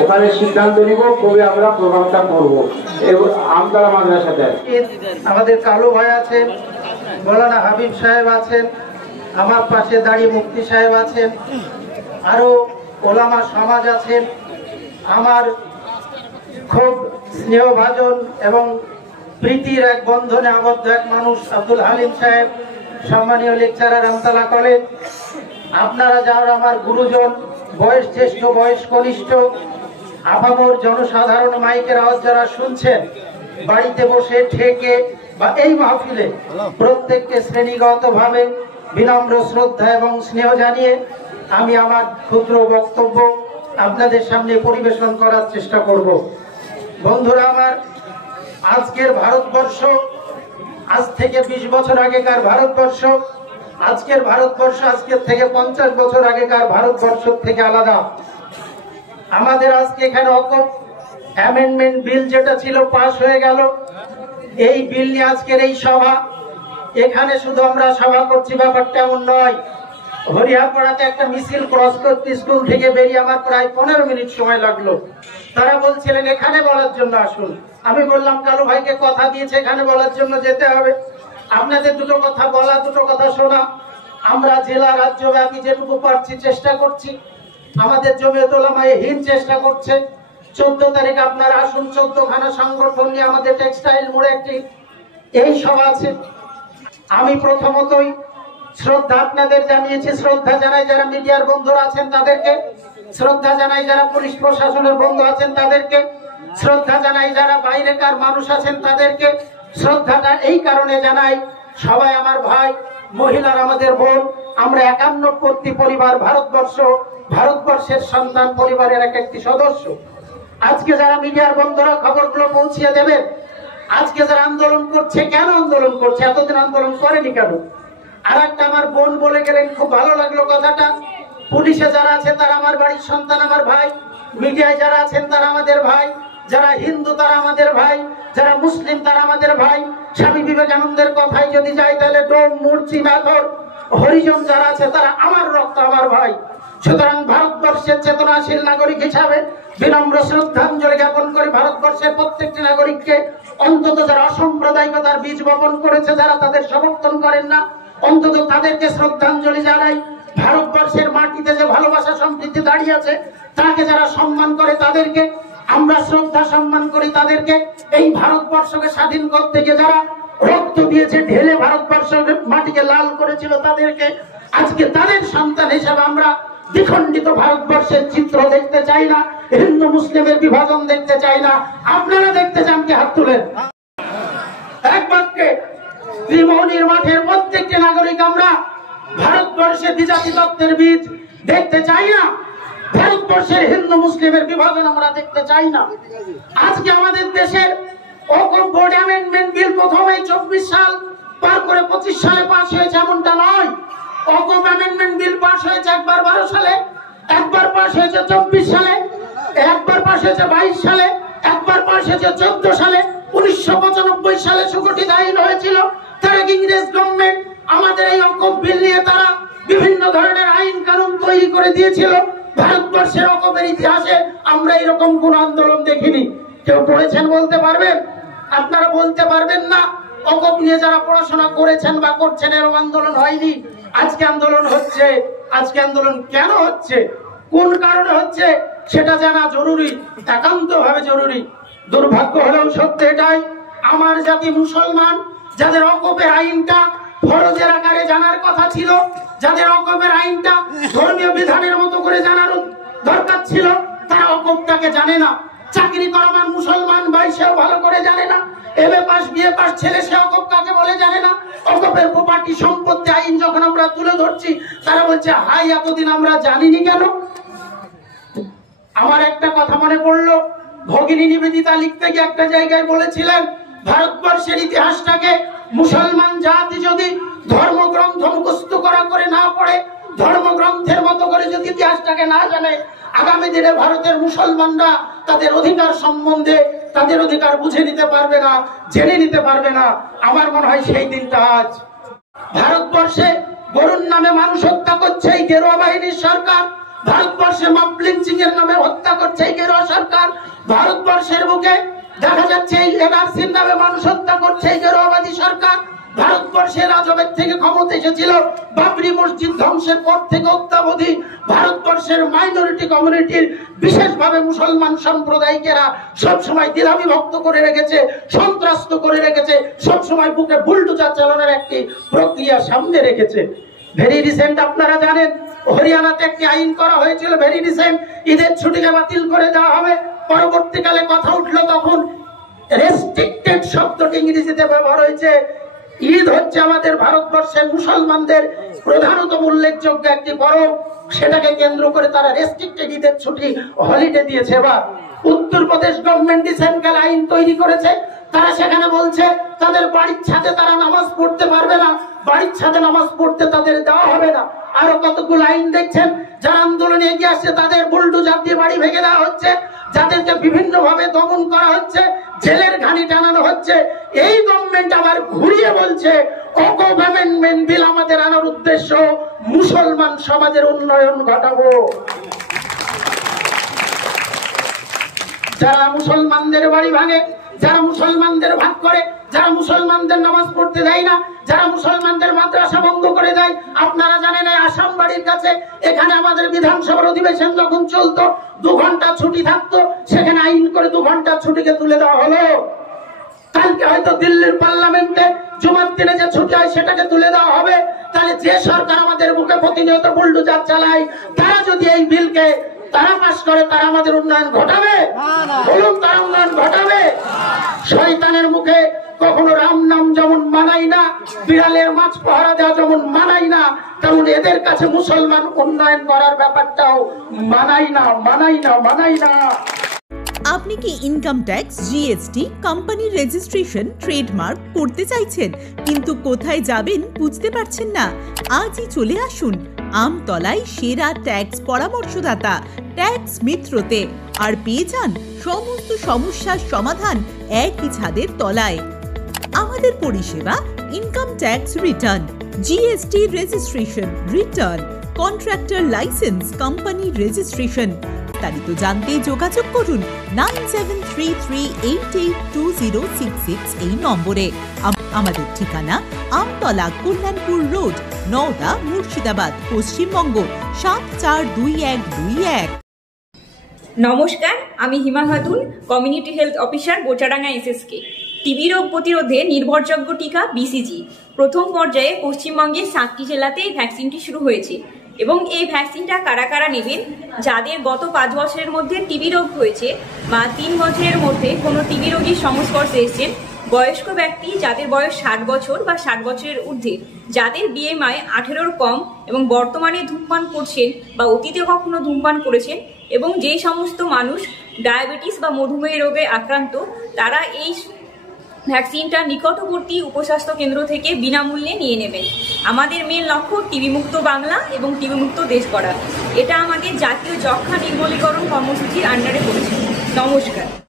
ওখানে সিদ্ধান্ত নিব কবে আমরা প্রোগ্রামটা করবো। আমতলা মাদ্রাসাতে আমাদের কালু ভাই আছেন, মৌলানা হাবিব সাহেব আছেন, আমার পাশে দাঁড়িয়ে মুফতি সাহেব আছেন, আরো ওলামা সমাজ আছেন, আমার খুব স্নেহভাজন এবং প্রীতির এক বন্ধনে আবদ্ধ এক মানুষ আব্দুল হালিম সাহেব, সম্মানীয় লেকচারার আমতলা কলেজ, আপনারা যারা আমার গুরুজন, বয়স জ্যেষ্ঠ বয়স কনিষ্ঠ, আপামর জনসাধারণ, মাইকের আওয়াজ যারা শুনছেন, বাড়িতে বসে ঠেকে বা এই মাহফিলে প্রত্যেককে শ্রেণীগতভাবে বিনম্র শ্রদ্ধা এবং স্নেহ জানিয়ে আমি আমার ক্ষুদ্র বক্তব্য আপনাদের সামনে পরিবেশন করার চেষ্টা করব। বন্ধুরা আমার, আজকের ভারতবর্ষ আজ থেকে 20 বছর আগেকার ভারতবর্ষ, আজকের ভারতবর্ষ আজকের থেকে 50 বছর আগেকার ভারতবর্ষ থেকে আলাদা। আমাদের আজকে এখানে অ্যামেন্ডমেন্ট বিল যেটা ছিল পাস হয়ে গেল, এই বিল নিয়ে আজকের এই সভা। এখানে শুধু আমরা সভা করছি ব্যাপারটা এমন নয়। হরিয়ারপাড়াতে একটা মিছিল ক্রস করতে স্কুল থেকে বেরিয়ে আমার প্রায় 15 মিনিট সময় লাগলো। তারা বলছিলেন এখানে বলার জন্য আসুন। আমি বললাম কালু ভাইকে কথা দিয়েছে এখানে বলার জন্য যেতে হবে, আপনাদের দুটো কথা বলা, দুটো কথা শোনা। আমরা জেলা রাজ্য ব্যাপী যেটুকু পারছি চেষ্টা করছি, আমাদের জমিয়ত উলামায়ে হিন্দ চেষ্টা করছে। 14 তারিখ আপনারা আসুন, 14খানা সংগঠন নিয়ে আমাদের টেক্সটাইল মোড়ে একটি এই সভা আছে। আমি প্রথমতই শ্রদ্ধা আপনাদের জানিয়েছি, শ্রদ্ধা জানাই যারা মিডিয়ার বন্ধুরা আছেন তাদেরকে, শ্রদ্ধা জানাই যারা পুলিশ প্রশাসনের বন্ধু আছেন তাদেরকে, শ্রদ্ধা জানাই যারা বাইরেকার মানুষ আছেন তাদেরকে। শ্রদ্ধাটা এই কারণে জানাই, সবাই আমার ভাই, মহিলার আমাদের বোন, আমরা 51 পরিবার, ভারতবর্ষের সন্তান পরিবারের একটি সদস্য। আজকে যারা মিডিয়ার বন্ধুরা খবরগুলো পৌঁছিয়ে দেবেন, আজকে যারা আন্দোলন করছে, কেন আন্দোলন করছে, এতদিন আন্দোলন করেনি কেন? আর একটা আমার বোন বলে গেলেন, খুব ভালো লাগলো কথাটা। পুলিশে যারা আছে তারা আমার বাড়ির সন্তান, আমার ভাই। মিডিয়ায় যারা আছেন তারা আমাদের ভাই, যারা হিন্দু তারা আমাদের ভাই, যারা মুসলিম তারা আমাদের ভাই। স্বামী বিবেকানন্দের কথাই যদি যাই তাহলে ডোম, মুরচি, মেথর, হরিজন যারা আছে তারা আমার রক্ত, আমার ভাই। সুতরাং ভারতবর্ষের চেতনাশীল নাগরিক হিসাবে বিনম্র শ্রদ্ধাঞ্জলি জ্ঞাপন করে ভারতবর্ষের প্রত্যেকটি নাগরিককে, অন্তত যারা অসাম্প্রদায়িকতার বীজ বপন করেছে, যারা তাদের সমর্থন করেন না, অন্তত তাদেরকে শ্রদ্ধাঞ্জলি জানাই। ভারতবর্ষের মাটিতে যে ভালোবাসা সম্প্রীতি দাঁড়িয়ে আছে, তাকে যারা সম্মান করে তাদেরকে আমরা শ্রদ্ধা সম্মান করি, তাদেরকে এই ভারতবর্ষকে স্বাধীন করতে গিয়ে যারা রক্ত দিয়েছে, ঢেলে ভারতবর্ষের মাটিকে লাল করেছিল, তাদেরকে আজকে তাদের সন্তান হিসেবে আমরা দ্বিখণ্ডিত ভারতবর্ষের চিত্র দেখতে চাই না, হিন্দু মুসলিমের বিভাজন দেখতে চাই না। আপনারা দেখতে চান কি? হাত তুলেন। এক বাক্যে ত্রিমোহনীর মাঠের প্রত্যেকটি নাগরিক আমরা ভারতবর্ষের দ্বিজাতি তত্ত্বের বীজ দেখতে চাই না, ভারতবর্ষের হিন্দু মুসলিমের বিভাজন আমরা দেখতে চাই না। আজকে আমাদের দেশের বোর্ড অ্যামেন্ডমেন্ট বিল প্রথমে 24 সাল পার করে 25 সালে পাস হয়েছে এমনটা নয়। অকপ অ্যামেন্ডমেন্ট বিল পাস হয়েছে একবার 12 সালে, একবার পাস হয়েছে 24 সালে, একবার পাস হয়েছে 22 সালে, একবার পাস হয়েছে 14 সালে। 1995 সালে সুগঠিত আইন হয়েছিল। তারা ইংরেজ গভর্নমেন্ট আমাদের এই অকপ বিল নিয়ে তারা বিভিন্ন ধরনের আইন কানুন তৈরি করে দিয়েছিল। ভারতবর্ষের অকপের ইতিহাসে আমরা এরকম কোন আন্দোলন দেখিনি। কেউ পড়েছেন বলতে পারবেন? আপনারা বলতে পারবেন না অকপ নিয়ে যারা পড়াশোনা করেছেন বা করছেন এরকম আন্দোলন হয়নি। আজকে আন্দোলন হচ্ছে। আজকে আন্দোলন কেন হচ্ছে, কোন কারণে হচ্ছে সেটা জানা জরুরি, একান্তভাবে জরুরি। দুর্ভাগ্য হলেও সত্য এটাই, আমার জাতি মুসলমান যাদের অকপের আইনটা ফরজের আকারে জানার কথা ছিল, যাদের অকপের আইনটা ধর্মীয় বিধানের মতো করে জানার দরকার ছিল, তারা অকপটাকে জানে না। চাকরি করা মুসলমান ভাই সেও ভালো করে জানে না। এমএ পাস বিএ পাস ছেলে সে অকপ কাকে বলে জানে না। অকপের প্রপার্টি সম্পত্তি আইন যখন আমরা তুলে ধরছি, তারা বলছে হাই এতদিন আমরা জানিনি কেন। আমার একটা কথা মনে পড়লো, ভগিনী নিবেদিতা লিখতে গিয়ে একটা জায়গায় বলেছিলেন, ভারতবর্ষের ইতিহাসটাকে মুসলমান জাতি যদি ধর্মগ্রন্থ মুখস্থ করা করে না পড়ে, ধর্মগ্রন্থের মতো করে যদি ইতিহাসটাকে না জানে, আগামী দিনে ভারতের মুসলমানরা তাদের অধিকার সম্বন্ধে তাদের অধিকার বুঝে নিতে পারবে না, জেনে নিতে পারবে না। আমার মনে হয় সেই দিনটা আজ। ভারতবর্ষে গরুর নামে মানুষ হত্যা করছে এই গেরুয়া বাহিনীর সরকার। ভারতবর্ষে মব লিঞ্চিং এর নামে হত্যা করছে এই গেরুয়া সরকার। ভারতবর্ষের বুকে দেখা যাচ্ছে এই এনআরসির নামে মানুষ হত্যা করছে এই গেরুয়াবাদী সরকার। ভারতবর্ষের আজবের থেকে ক্ষমতা এসেছিল বাবরি মসজিদ ধ্বংসের পর থেকে অদ্যাবধি ভারতবর্ষের মাইনরিটি কমিউনিটির বিশেষভাবে মুসলমান সম্প্রদায়িকেরা সবসময় দ্বিধাবিভক্ত করে রেখেছে, সন্ত্রস্ত করে রেখেছে, সবসময় বুকে বুলডোজার চালানোর একটি প্রক্রিয়া সামনে রেখেছে। ভেরি রিসেন্ট আপনারা জানেন হরিয়ানাতে একটি আইন করা হয়েছিল, ভেরি রিসেন্ট, ঈদের ছুটিকে বাতিল করে দেওয়া হবে। পরবর্তীকালে কথা উঠলো তখন রেস্ট্রিক্টেড শব্দটি ইংরেজিতে ব্যবহার হয়েছে। ঈদ হচ্ছে আমাদের ভারতবর্ষের মুসলমানদের প্রধানত উল্লেখযোগ্য একটি পরব, সেটাকে কেন্দ্র করে তারা রেস্ট্রিক্টেড ঈদের ছুটি হলিডে দিয়েছে। এবার উত্তরপ্রদেশ গভর্নমেন্ট সেন্ট্রাল আইন তৈরি করেছে, তারা সেখানে বলছে তাদের বাড়ির ছাদে তারা নামাজ পড়তে পারবে না, বাড়ির ছাদে নামাজ পড়তে তাদের দেওয়া হবে না। আরো কতগুলো আইন দেখছেন, যারা আন্দোলনে এগিয়ে আসছে তাদের বুলডোজার দিয়ে বাড়ি ভেঙে দেওয়া হচ্ছে, যাদেরকে বিভিন্ন ভাবে দমন করা হচ্ছে, জেলের ঘানি টানানো হচ্ছে। এই গভর্নমেন্ট আবার ঘুরিয়ে বলছে অগভর্নমেন্ট বিল আমাদের আনার উদ্দেশ্য মুসলমান সমাজের উন্নয়ন ঘটাবো। যারা মুসলমানদের বাড়ি ভাঙে, যারা মুসলমানদের ভাগ করে, যারা মুসলমানদের নামাজ পড়তে দেয় না, যারা মুসলমানদের মাদ্রাসা বন্ধ করে দেয়, আপনারা জানেন আসাম বাড়ির কাছে এখানে আমাদের বিধানসভার অধিবেশন যখন চলতো 2 ঘন্টা ছুটি থাকতো, সেখানে আইন করে 2 ঘন্টা ছুটিকে তুলে দেওয়া হলো। কালকে হয়তো দিল্লির পার্লামেন্টে জুমার দিনে যে ছুটি হয় সেটাকে তুলে দেওয়া হবে। তাহলে যে সরকার আমাদের বুকে প্রতিনিয়ত বুলডোজার চালায়, তারা যদি এই বিলকে তারা পাস করে, তারা আমাদের উন্নয়ন ঘটাবে? বলুন, তারা উন্নয়ন ঘটাবে? শয়তানের মুখে কখনো রাম নাম যেমন মানাই না, বিড়ালের মাছ পাহারা দেওয়া যেমন মানাই না, তেমন এদের কাছে মুসলমান উন্নয়ন করার ব্যাপারটাও মানাই না, মানাই না, মানাই না। আপনি কি ইনকাম ট্যাক্স, জিএসটি, কোম্পানির রেজিস্ট্রেশন, ট্রেডমার্ক করতে চাইছেন কিন্তু কোথায় যাবেন বুঝতে পারছেন না? আজই চলে আসুন আমতলায় সেরা ট্যাক্স পরামর্শদাতা ট্যাক্স মিত্রতে, আর পেয়ে যান সমস্ত সমস্যার সমাধান একই ছাদের তলায়। আমাদের পরিষেবা income tax return, GST registration, return, contractor licence, company registration. বিস্তারিত জানতে যোগাযোগ করুন 9733882066 এই নম্বরে। আমাদের ঠিকানা আমতলা, কল্যাণপুর রোড, নওদা, মুর্শিদাবাদ, পশ্চিমবঙ্গ 742121। নমস্কার, আমি Hima Khatun, community health officer, Bochadanga SSK. TB রোগ প্রতিরোধে নির্ভরযোগ্য টিকা বিসিজি প্রথম পর্যায়ে পশ্চিমবঙ্গের 7টি জেলাতে এই ভ্যাকসিনটি শুরু হয়েছে এবং এই ভ্যাকসিনটা কারা কারা নেবেন? যাদের গত 5 বছরের মধ্যে টিবি রোগ হয়েছে বা 3 বছরের মধ্যে কোনো টিবি রোগীর সংস্পর্শে এসেছেন, বয়স্ক ব্যক্তি যাদের বয়স 60 বছর বা 60 বছরের ঊর্ধ্বে, যাদের বিএমআই 18-র কম এবং বর্তমানে ধূমপান করছেন বা অতীতে কখনো ধূমপান করেছেন, এবং যেই সমস্ত মানুষ ডায়াবেটিস বা মধুমেহ রোগে আক্রান্ত, তারা এই ভ্যাকসিনটা নিকটবর্তী উপস্বাস্থ্য কেন্দ্র থেকে বিনামূল্যে নিয়ে নেবেন। আমাদের মেন লক্ষ্য টিবি মুক্ত বাংলা এবং টিবি মুক্ত দেশ করা। এটা আমাদের জাতীয় যক্ষ্মা নির্মূলীকরণ কর্মসূচির আন্ডারে পড়েছে। নমস্কার।